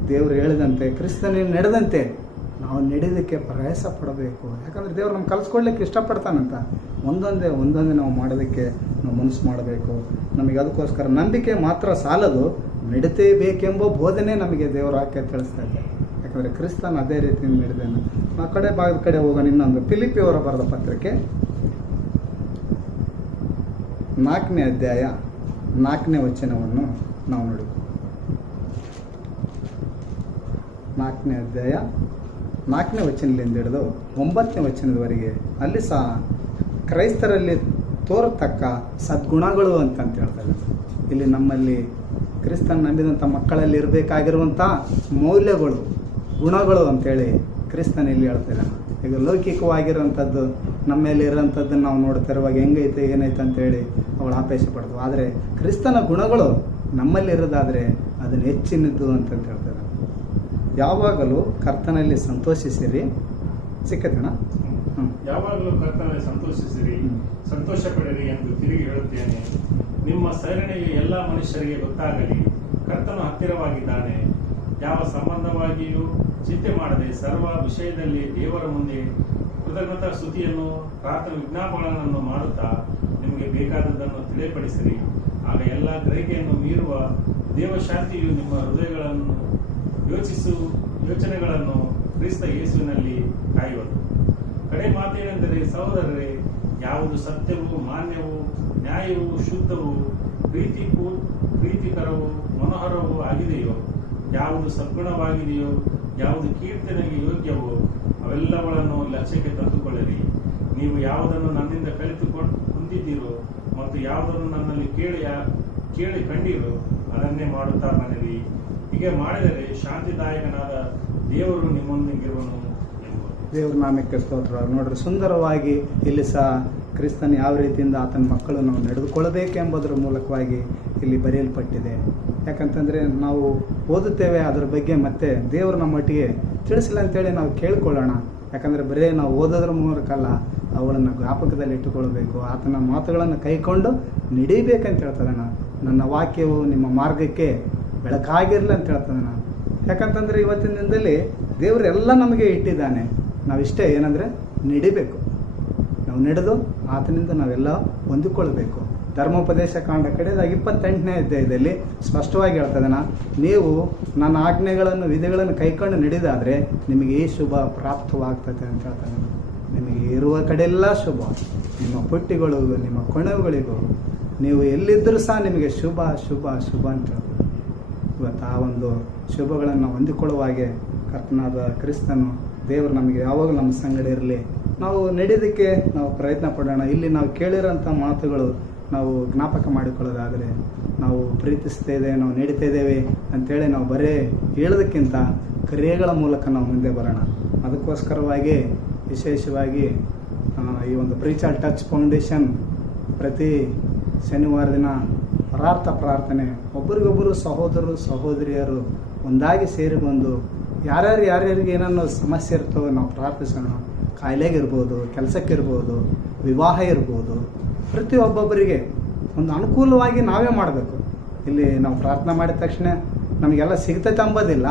ದೇವರು ಹೇಳಿದಂತೆ, ಕ್ರಿಸ್ತನ ನಡೆದಂತೆ ನಾವು ನಡೆಯೋದಕ್ಕೆ ಪ್ರಯಾಸ ಪಡಬೇಕು. ಯಾಕಂದರೆ ದೇವ್ರು ನಮ್ಗೆ ಕಲಿಸ್ಕೊಡ್ಲಿಕ್ಕೆ ಇಷ್ಟಪಡ್ತಾನಂತ. ಒಂದೊಂದೇ ಒಂದೊಂದೇ ನಾವು ಮಾಡೋದಕ್ಕೆ ನಾವು ಮನಸ್ಸು ಮಾಡಬೇಕು. ನಮಗೆ ಅದಕ್ಕೋಸ್ಕರ ನಂಬಿಕೆ ಮಾತ್ರ ಸಾಲದು. ನಡಿತೇಬೇಕೆಂಬ ಬೋಧನೆ ನಮಗೆ ದೇವರು ಹಾಕಿ ತಿಳಿಸ್ತಾ ಇದೆ ಯಾಕಂದರೆ ಕ್ರಿಸ್ತನ ಅದೇ ರೀತಿಯಿಂದ ನಡೆದೇನು ಆ ಕಡೆ ಭಾಗದ ಕಡೆ ಹೋಗೋಣ, ಇನ್ನೊಂದು ಫಿಲಿಪಿಯವರ ಬರೆದ ಪತ್ರಿಕೆ. ನಾಲ್ಕನೇ ಅಧ್ಯಾಯ, ನಾಲ್ಕನೇ ವಚನವನ್ನು ನಾವು ನೋಡಿ ನಾಲ್ಕನೇ ಅಧ್ಯಾಯ ನಾಲ್ಕನೇ ವಚನದಿಂದ ಹಿಡಿದು ಒಂಬತ್ತನೇ ವಚನದವರೆಗೆ ಅಲ್ಲಿ ಸಹ ಕ್ರೈಸ್ತರಲ್ಲಿ ತೋರತಕ್ಕ ಸದ್ಗುಣಗಳು ಅಂತಂತ ಹೇಳ್ತಾರೆ. ಇಲ್ಲಿ ನಮ್ಮಲ್ಲಿ ಕ್ರಿಸ್ತನ ನಂಬಿದಂಥ ಮಕ್ಕಳಲ್ಲಿ ಇರಬೇಕಾಗಿರುವಂಥ ಮೌಲ್ಯಗಳು, ಗುಣಗಳು ಅಂತೇಳಿ ಕ್ರಿಸ್ತನ್ ಇಲ್ಲಿ ಹೇಳ್ತಾರೆ ಈಗ ಲೌಕಿಕವಾಗಿರುವಂಥದ್ದು, ನಮ್ಮಲ್ಲಿ ಇರೋಂಥದ್ದನ್ನು ನಾವು ನೋಡ್ತಾ ಇರುವಾಗ ಹೆಂಗೈತೆ, ಏನೈತೆ ಅಂತೇಳಿ ಅವಳು ಆಪೇಕ್ಷೆ ಪಡ್ತು ಆದರೆ ಕ್ರಿಸ್ತನ ಗುಣಗಳು ನಮ್ಮಲ್ಲಿ ಇರೋದಾದರೆ ಅದನ್ನು ಹೆಚ್ಚಿನದ್ದು ಅಂತಂತ ಹೇಳ್ತಾರೆ. ಯಾವಾಗಲೂ ಕರ್ತನಲ್ಲಿ ಸಂತೋಷಿಸಿರಿ. ಸಿಕ್ಕತ್ತೇಣ ಹ್ಞೂ ಯಾವಾಗಲೂ ಕರ್ತನಲ್ಲಿ ಸಂತೋಷಿಸಿರಿ. ಸಂತೋಷ ಪಡಿರಿ ಎಂದು ತಿರುಗಿ ಹೇಳುತ್ತೇನೆ. ನಿಮ್ಮ ಸರಣೆಯು ಎಲ್ಲ ಮನುಷ್ಯರಿಗೆ ಗೊತ್ತಾಗಲಿ ಕರ್ತನು ಹತ್ತಿರವಾಗಿದ್ದಾನೆ. ಯಾವ ಸಂಬಂಧವಾಗಿಯೂ ಚಿಂತೆ ಮಾಡದೆ ಸರ್ವ ವಿಷಯದಲ್ಲಿ ದೇವರ ಮುಂದೆ ಕೃತಜ್ಞತಾ ಸ್ತುತಿಯನ್ನು ಪ್ರಾರ್ಥನೆ ವಿಜ್ಞಾಪನೆಗಳನ್ನು ಮಾಡುತ್ತಾ ನಿಮಗೆ ಬೇಕಾದದ್ದನ್ನು ತಿಳಿಪಡಿಸಿರಿ. ಆಗ ಎಲ್ಲ ಗ್ರಹಿಕೆಯನ್ನು ಮೀರುವ ದೇವಶಾಂತಿಯು ನಿಮ್ಮ ಹೃದಯಗಳನ್ನು ಯೋಚಿಸು ಯೋಚನೆಗಳನ್ನು ಕ್ರಿಸ್ತ ಯೇಸುವಿನಲ್ಲಿ ಕಾಯುವುದು ಕಡೆ ಮಾತೇನೆಂದರೆ, ಸಹೋದರರೇ, ಯಾವುದು ಸತ್ಯವೂ, ಮಾನ್ಯವೂ, ನ್ಯಾಯವೂ, ಶುದ್ಧವೂ ಪ್ರೀತಿ ಪ್ರೀತಿಕರವೂ, ಮನೋಹರವೂ ಆಗಿದೆಯೋ, ಯಾವುದು ಸದ್ಗುಣವಾಗಿದೆಯೋ, ಯಾವುದು ಕೀರ್ತನೆಗೆ ಯೋಗ್ಯವೋ ಅವೆಲ್ಲಗಳನ್ನು ಲಕ್ಷ್ಯಕ್ಕೆ ತಂದುಕೊಳ್ಳಿರಿ. ನೀವು ಯಾವುದನ್ನು ನನ್ನಿಂದ ಕಲಿತುಕೊಂಡು ಹೊಂದಿದ್ದೀರೋ ಮತ್ತು ಯಾವುದನ್ನು ನನ್ನಲ್ಲಿ ಕೇಳಿ ಕೇಳಿ ಕಂಡಿರೋ, ಅದನ್ನೇ ಮಾಡುತ್ತಾ ಬನ್ನಿರಿ ಹೀಗೆ ಮಾಡಿದರೆ ಶಾಂತಿದಾಯಕನಾದ ದೇವರು ನಿಮ್ಮೊಂದಿಗಿರುವನು ದೇವ್ರ ನಾಮಕ್ಕೆ ಸ್ತೋತ್ರ. ನೋಡ್ರಿ, ಸುಂದರವಾಗಿ ಇಲ್ಲಿ ಸಹ ಕ್ರಿಸ್ತನ್ ಯಾವ ರೀತಿಯಿಂದ ಆತನ ಮಕ್ಕಳು ನಾವು ನಡೆದುಕೊಳ್ಳಬೇಕೆಂಬುದರ ಮೂಲಕವಾಗಿ ಇಲ್ಲಿ ಬರೆಯಲ್ಪಟ್ಟಿದೆ. ಯಾಕಂತಂದರೆ ನಾವು ಓದುತ್ತೇವೆ, ಅದರ ಬಗ್ಗೆ ಮತ್ತೆ ದೇವರು ನಮ್ಮ ಮಟ್ಟಿಗೆ ತಿಳಿಸಿಲ್ಲ ಅಂತೇಳಿ ನಾವು ಕೇಳ್ಕೊಳ್ಳೋಣ. ಯಾಕಂದರೆ ಬರೀ ನಾವು ಓದೋದ್ರ ಮೂಲಕ ಅಲ್ಲ ಅವುಗಳನ್ನು ಜ್ಞಾಪಕದಲ್ಲಿ ಇಟ್ಟುಕೊಳ್ಬೇಕು, ಆತನ ಮಾತುಗಳನ್ನು ಕೈಕೊಂಡು ನಡೀಬೇಕಂತ ಹೇಳ್ತದೆ ನಾನು ನನ್ನ ವಾಕ್ಯವು ನಿಮ್ಮ ಮಾರ್ಗಕ್ಕೆ ಬೆಳಕಾಗಿರಲಿ ಅಂತ ಹೇಳ್ತೇನೆ ನಾನು. ಯಾಕಂತಂದರೆ ಇವತ್ತಿನ ದಿನದಲ್ಲಿ ದೇವರು ಎಲ್ಲ ನಮಗೆ ಇಟ್ಟಿದ್ದಾನೆ. ನಾವಿಷ್ಟೇ ಏನಂದರೆ ನಡಿಬೇಕು. ನಾವು ನಡೆದು ಆತನಿಂದ ನಾವೆಲ್ಲ ಹೊಂದಿಕೊಳ್ಬೇಕು. ಧರ್ಮೋಪದೇಶ ಕಾಂಡ ಕಡೆದಾಗ ಇಪ್ಪತ್ತೆಂಟನೇ ಅಧ್ಯಾಯದಲ್ಲಿ ಸ್ಪಷ್ಟವಾಗಿ ಹೇಳ್ತದನ ನೀವು ನನ್ನ ಆಜ್ಞೆಗಳನ್ನು, ವಿಧಿಗಳನ್ನು ಕೈಕೊಂಡು ನಡೆದಾದರೆ ನಿಮಗೆ ಈ ಶುಭ ಪ್ರಾಪ್ತವಾಗ್ತದೆ ಅಂತ ಹೇಳ್ತಾನೆ ನಿಮಗೆ ಇರುವ ಕಡೆಯೆಲ್ಲ ಶುಭ. ನಿಮ್ಮ ಪುಟ್ಟಿಗಳಿಗೂ ನಿಮ್ಮ ಕೊಣವುಗಳಿಗೂ ನೀವು ಎಲ್ಲಿದ್ದರೂ ಸಹ ನಿಮಗೆ ಶುಭ ಶುಭ ಶುಭ ಅಂತ ಹೇಳ್ತಾರೆ ಇವತ್ತು ಆ ಒಂದು ಶುಭಗಳನ್ನು ಹೊಂದಿಕೊಳ್ಳುವ ಹಾಗೆ ಕರ್ತನಾದ ಕ್ರಿಸ್ತನು ದೇವರು ನಮಗೆ ಯಾವಾಗಲೂ ನಮ್ಮ ಸಂಗಡ ಇರಲಿ. ನಾವು ನಡೆಯೋದಕ್ಕೆ ನಾವು ಪ್ರಯತ್ನ ಪಡೋಣ. ಇಲ್ಲಿ ನಾವು ಕೇಳಿರೋಂಥ ಮಾತುಗಳು ನಾವು ಜ್ಞಾಪಕ ಮಾಡಿಕೊಳ್ಳೋದಾದರೆ ನಾವು ಪ್ರೀತಿಸ್ತಾ ಇದ್ದೇವೆ, ನಾವು ನಡೀತಾ ಇದ್ದೇವೆ ಅಂತೇಳಿ ನಾವು ಬರೇ ಹೇಳೋದಕ್ಕಿಂತ ಕ್ರಿಯೆಗಳ ಮೂಲಕ ನಾವು ಮುಂದೆ ಬರೋಣ. ಅದಕ್ಕೋಸ್ಕರವಾಗಿ ವಿಶೇಷವಾಗಿ ಈ ಒಂದು ಪ್ರೀಚಾಲ್ ಟಚ್ ಫೌಂಡೇಶನ್ ಪ್ರತಿ ಶನಿವಾರ ದಿನ ಪರಾರ್ಥ ಪ್ರಾರ್ಥನೆ. ಒಬ್ಬರಿಗೊಬ್ಬರು ಸಹೋದರರು, ಸಹೋದರಿಯರು ಒಂದಾಗಿ ಸೇರಿ ಬಂದು ಯಾರ್ಯಾರು ಯಾರ್ಯಾರಿಗೆ ಏನನ್ನೋ ಸಮಸ್ಯೆ ಇರ್ತವೋ ನಾವು ಪ್ರಾರ್ಥಿಸೋಣ. ಕಾಯಿಲೆಗಿರ್ಬೋದು, ಕೆಲಸಕ್ಕಿರ್ಬೋದು, ವಿವಾಹ ಇರ್ಬೋದು, ಪ್ರತಿಯೊಬ್ಬೊಬ್ಬರಿಗೆ ಒಂದು ಅನುಕೂಲವಾಗಿ ನಾವೇ ಮಾಡಬೇಕು. ಇಲ್ಲಿ ನಾವು ಪ್ರಾರ್ಥನೆ ಮಾಡಿದ ತಕ್ಷಣ ನಮಗೆಲ್ಲ ಸಿಗ್ತೈತೆ ಅಂಬೋದಿಲ್ಲ.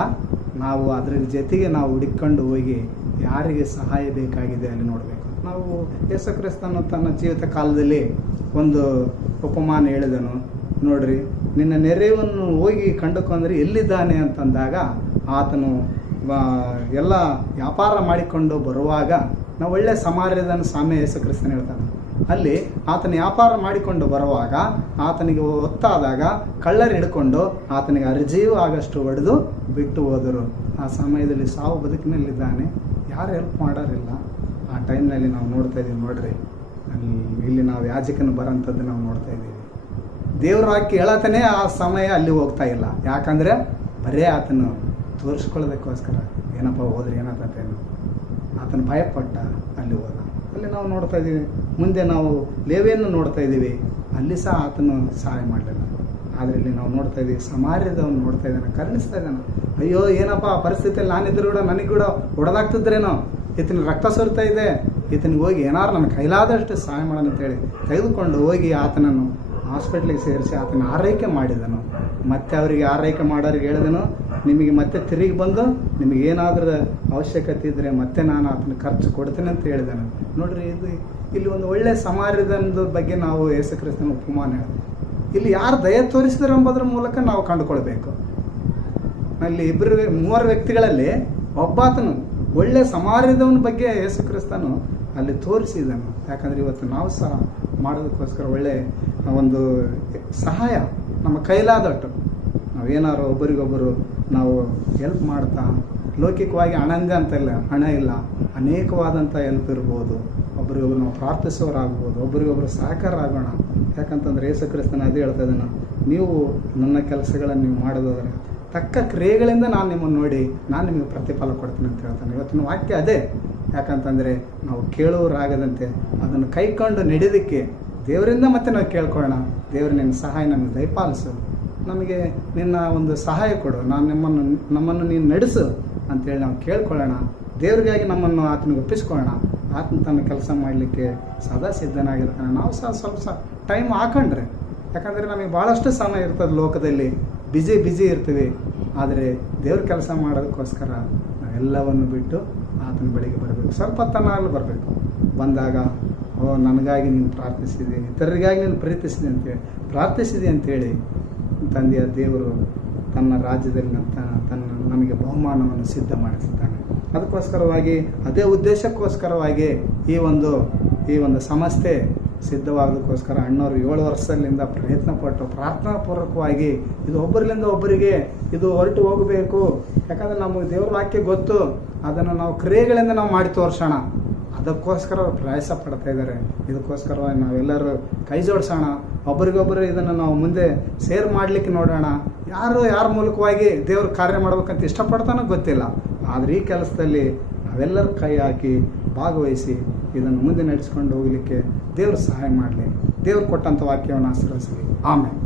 ನಾವು ಅದ್ರ ಜೊತೆಗೆ ನಾವು ಹುಡುಕೊಂಡು ಹೋಗಿ ಯಾರಿಗೆ ಸಹಾಯ ಬೇಕಾಗಿದೆ ಅಲ್ಲಿ ನೋಡಬೇಕು. ನಾವು ಯೇಸು ಕ್ರಿಸ್ತನು ತನ್ನ ಜೀವಿತ ಕಾಲದಲ್ಲಿ ಒಂದು ಉಪಮಾನ ಹೇಳಿದನು. ನೋಡ್ರಿ, ನಿನ್ನ ನೆರೆಯವನ್ನು ಹೋಗಿ ಕಂಡುಕೊಂಡ್ರೆ ಎಲ್ಲಿದ್ದಾನೆ ಅಂತಂದಾಗ ಆತನು ಎಲ್ಲ ವ್ಯಾಪಾರ ಮಾಡಿಕೊಂಡು ಬರುವಾಗ ನಾವು ಒಳ್ಳೆ ಸಮಾರ್ಯದನ್ನು ಸ್ವಾಮಿ ಯೇಸು ಕ್ರಿಸ್ತನ ಹೇಳ್ತಾನೆ. ಅಲ್ಲಿ ಆತನ ವ್ಯಾಪಾರ ಮಾಡಿಕೊಂಡು ಬರುವಾಗ ಆತನಿಗೆ ಒತ್ತಾದಾಗ ಕಳ್ಳರು ಹಿಡ್ಕೊಂಡು ಆತನಿಗೆ ಅರ್ಜಿಯೂ ಆಗಷ್ಟು ಹೊಡೆದು ಬಿಟ್ಟು ಹೋದರು. ಆ ಸಮಯದಲ್ಲಿ ಸಾವು ಬದುಕಿನಲ್ಲಿದ್ದಾನೆ. ಯಾರು ಹೆಲ್ಪ್ ಮಾಡೋರಿಲ್ಲ. ಆ ಟೈಮ್ನಲ್ಲಿ ನಾವು ನೋಡ್ತಾ ಇದ್ದೀವಿ ನೋಡ್ರಿ. ಅಲ್ಲಿ ಇಲ್ಲಿ ನಾವು ಯಾಜಕನ ಬರೋಂಥದ್ದು ನಾವು ನೋಡ್ತಾ ಇದ್ದೀವಿ. ದೇವ್ರ ವಾಕ್ಯ ಹೇಳತನೇ ಆ ಸಮಯ ಅಲ್ಲಿ ಹೋಗ್ತಾ ಇಲ್ಲ. ಯಾಕಂದ್ರೆ ಬರೇ ಆತನು ತೋರಿಸ್ಕೊಳ್ಳೋದಕ್ಕೋಸ್ಕರ, ಏನಪ್ಪ ಹೋದ್ರೆ ಏನಾಗ್ತೇನು ಆತನ ಭಯಪಟ್ಟ ಅಲ್ಲಿ ಹೋದ. ಅಲ್ಲಿ ನಾವು ನೋಡ್ತಾ ಇದ್ದೀವಿ. ಮುಂದೆ ನಾವು ಲೇವೆಯನ್ನು ನೋಡ್ತಾ ಇದ್ದೀವಿ. ಅಲ್ಲಿ ಸಹ ಆತನು ಸಹಾಯ ಮಾಡಲಿಲ್ಲ. ಆದರೆ ಇಲ್ಲಿ ನಾವು ನೋಡ್ತಾ ಇದ್ದೀವಿ, ಸಮಾರ್ಯದವನು ನೋಡ್ತಾ ಇದ್ದಾನೆ, ಕರುಣಿಸ್ತಾ ಇದ್ದಾನೆ. ಅಯ್ಯೋ, ಏನಪ್ಪ, ಆ ಪರಿಸ್ಥಿತಿಯಲ್ಲಿ ನಾನಿದ್ರು ಕೂಡ ನನಗೆ ಕೂಡ ಹೊಡೆದಾಗ್ತಿದ್ರೇನೋ ಈತನ ರಕ್ತ ಸುರಿತಾ ಇದೆ. ಈತನಿಗೆ ಹೋಗಿ ಏನಾರು ನನ್ನ ಕೈಲಾದಷ್ಟು ಸಹಾಯ ಮಾಡೋಣ ಅಂತೇಳಿ ತೆಗೆದುಕೊಂಡು ಹೋಗಿ ಆತನನ್ನು ಹಾಸ್ಪಿಟ್ಲಿಗೆ ಸೇರಿಸಿ ಆತನ ಆರೈಕೆ ಮಾಡಿದನು. ಮತ್ತೆ ಅವರಿಗೆ ಆರೈಕೆ ಮಾಡೋರಿಗೆ ಹೇಳಿದನು, ನಿಮಗೆ ಮತ್ತೆ ತಿರುಗಿ ಬಂದು ನಿಮಗೆ ಏನಾದರೂ ಅವಶ್ಯಕತೆ ಇದ್ದರೆ ಮತ್ತೆ ನಾನು ಆತನ ಖರ್ಚು ಕೊಡ್ತೇನೆ ಅಂತ ಹೇಳಿದನು. ನೋಡ್ರಿ, ಇದು ಇಲ್ಲಿ ಒಂದು ಒಳ್ಳೆಯ ಸಮಾರ್ಯದ ಬಗ್ಗೆ ನಾವು ಯೇಸು ಕ್ರಿಸ್ತನ ಉಪಮಾನ ಇಲ್ಲಿ ಯಾರು ದಯ ತೋರಿಸಿದ್ರು ಎಂಬುದ್ರ ಮೂಲಕ ನಾವು ಕಂಡುಕೊಳ್ಬೇಕು. ಅಲ್ಲಿ ಇಬ್ಬರು ಮೂವರು ವ್ಯಕ್ತಿಗಳಲ್ಲಿ ಒಬ್ಬಾತನು ಒಳ್ಳೆ ಸಮಾರ್ಯದವನ ಬಗ್ಗೆ ಯೇಸು ಕ್ರಿಸ್ತನು ಅಲ್ಲಿ ತೋರಿಸಿದನು. ಯಾಕಂದ್ರೆ ಇವತ್ತು ನಾವು ಸಹ ಮಾಡೋದಕ್ಕೋಸ್ಕರ ಒಳ್ಳೆ ಒಂದು ಸಹಾಯ ನಮ್ಮ ಕೈಲಾದಟ್ಟು ನಾವೇನಾರು ಒಬ್ಬರಿಗೊಬ್ಬರು ನಾವು ಹೆಲ್ಪ್ ಮಾಡ್ತಾ, ಲೌಕಿಕವಾಗಿ ಹಣಂದೆ ಅಂತ ಇಲ್ಲ, ಹಣ ಇಲ್ಲ ಅನೇಕವಾದಂಥ ಹೆಲ್ಪ್ ಇರ್ಬೋದು. ಒಬ್ರಿಗೊಬ್ರು ನಾವು ಪ್ರಾರ್ಥಿಸೋರಾಗ್ಬೋದು ಒಬ್ರಿಗೊಬ್ರು ಸಹಕಾರ ಆಗೋಣ ಯಾಕಂತಂದ್ರೆ ಯೇಸು ಕ್ರಿಸ್ತನ ಅದು ಹೇಳ್ತಾ ನೀವು ನನ್ನ ಕೆಲಸಗಳನ್ನು ನೀವು ಮಾಡೋದಾದ್ರೆ ತಕ್ಕ ಕ್ರಿಯೆಗಳಿಂದ ನಾನು ನಿಮ್ಮನ್ನು ನೋಡಿ, ನಾನು ನಿಮಗೆ ಪ್ರತಿಫಲ ಕೊಡ್ತೀನಿ ಅಂತ ಹೇಳ್ತಾನೆ. ಇವತ್ತಿನ ವಾಕ್ಯ ಅದೇ. ಯಾಕಂತಂದರೆ ನಾವು ಕೇಳುವರಾಗದಂತೆ ಅದನ್ನು ಕೈಕೊಂಡು ನಡೆಯೋದಕ್ಕೆ ದೇವರಿಂದ ಮತ್ತೆ ನಾವು ಕೇಳ್ಕೊಳ್ಳೋಣ. ದೇವರು ನಿನ್ನ ಸಹಾಯ ನಮಗೆ ದಯಪಾಲಿಸು. ನಮಗೆ ನಿನ್ನ ಒಂದು ಸಹಾಯ ಕೊಡು. ನಾನು ನಿಮ್ಮನ್ನು, ನಮ್ಮನ್ನು ನೀನು ನಡೆಸು ಅಂತೇಳಿ ನಾವು ಕೇಳ್ಕೊಳ್ಳೋಣ. ದೇವರಿಗಾಗಿ ನಮ್ಮನ್ನು ಆತನಿಗೆ ಒಪ್ಪಿಸ್ಕೊಳ್ಳೋಣ. ಆತನ ತನ್ನ ಕೆಲಸ ಮಾಡಲಿಕ್ಕೆ ಸದಾ ಸಿದ್ಧನಾಗಿರ್ತಾನೆ. ನಾವು ಸಹ ಸ್ವಲ್ಪ ಸಹ ಟೈಮ್ ಹಾಕೊಂಡ್ರೆ. ಯಾಕಂದರೆ ನಮಗೆ ಭಾಳಷ್ಟು ಸಮಯ ಇರ್ತದೆ ಲೋಕದಲ್ಲಿ. ಬಿಜಿ ಬಿಜಿ ಇರ್ತೀವಿ. ಆದರೆ ದೇವ್ರ ಕೆಲಸ ಮಾಡೋದಕ್ಕೋಸ್ಕರ ನಾವೆಲ್ಲವನ್ನು ಬಿಟ್ಟು ಆತನ ಬಳಿಗೆ ಬರಬೇಕು. ಸ್ವಲ್ಪ ತನಾಗಲು ಬರಬೇಕು. ಬಂದಾಗ, ಓ, ನನಗಾಗಿ ನೀನು ಪ್ರಾರ್ಥಿಸಿದೆ, ಇತರರಿಗಾಗಿ ನೀನು ಪ್ರೀತಿಸಿದೆ ಅಂತೇಳಿ. ಪ್ರಾರ್ಥಿಸಿದೆ ಅಂತೇಳಿ ತಂದೆಯ ದೇವರು ತನ್ನ ರಾಜ್ಯದಲ್ಲಿ ತನ್ನ, ನಮಗೆ ಬಹುಮಾನವನ್ನು ಸಿದ್ಧ ಮಾಡಿಸಿದ್ದಾನೆ. ಅದಕ್ಕೋಸ್ಕರವಾಗಿ, ಅದೇ ಉದ್ದೇಶಕ್ಕೋಸ್ಕರವಾಗಿ ಈ ಒಂದು ಈ ಒಂದು ಸಂಸ್ಥೆ ಸಿದ್ಧವಾಗೋದಕ್ಕೋಸ್ಕರ ಅಣ್ಣವರು ಏಳು ವರ್ಷದಿಂದ ಪ್ರಯತ್ನ ಪಟ್ಟು ಪ್ರಾರ್ಥನಾ ಪೂರ್ವಕವಾಗಿ ಇದು ಒಬ್ಬರಿಂದ ಒಬ್ಬರಿಗೆ ಇದು ಹೊರಟು ಹೋಗಬೇಕು. ಯಾಕಂದ್ರೆ ನಮಗೆ ದೇವ್ರ ವಾಕ್ಯ ಗೊತ್ತು. ಅದನ್ನು ನಾವು ಕ್ರಿಯೆಗಳಿಂದ ನಾವು ಮಾಡಿ ತೋರಿಸೋಣ. ಅದಕ್ಕೋಸ್ಕರ ಪ್ರಯಾಸ ಪಡ್ತಾ ಇದ್ದಾರೆ. ಇದಕ್ಕೋಸ್ಕರವಾಗಿ ನಾವೆಲ್ಲರೂ ಕೈ ಜೋಡಿಸೋಣ. ಒಬ್ರಿಗೊಬ್ಬರು ಇದನ್ನು ನಾವು ಮುಂದೆ ಸೇರ್ ಮಾಡಲಿಕ್ಕೆ ನೋಡೋಣ. ಯಾರು ಯಾರ ಮೂಲಕವಾಗಿ ದೇವ್ರ ಕಾರ್ಯ ಮಾಡ್ಬೇಕಂತ ಇಷ್ಟಪಡ್ತಾನೋ ಗೊತ್ತಿಲ್ಲ. ಆದರೆ ಈ ಕೆಲಸದಲ್ಲಿ ನಾವೆಲ್ಲರೂ ಕೈ ಹಾಕಿ ಭಾಗವಹಿಸಿ ಇದನ್ನು ಮುಂದೆ ನಡೆಸ್ಕೊಂಡು ಹೋಗಲಿಕ್ಕೆ ದೇವರು ಸಹಾಯ ಮಾಡಲಿ. ದೇವರು ಕೊಟ್ಟಂಥ ವಾಕ್ಯವನ್ನು ಆಶ್ರಯಿಸಲಿ ಆಮೇಲೆ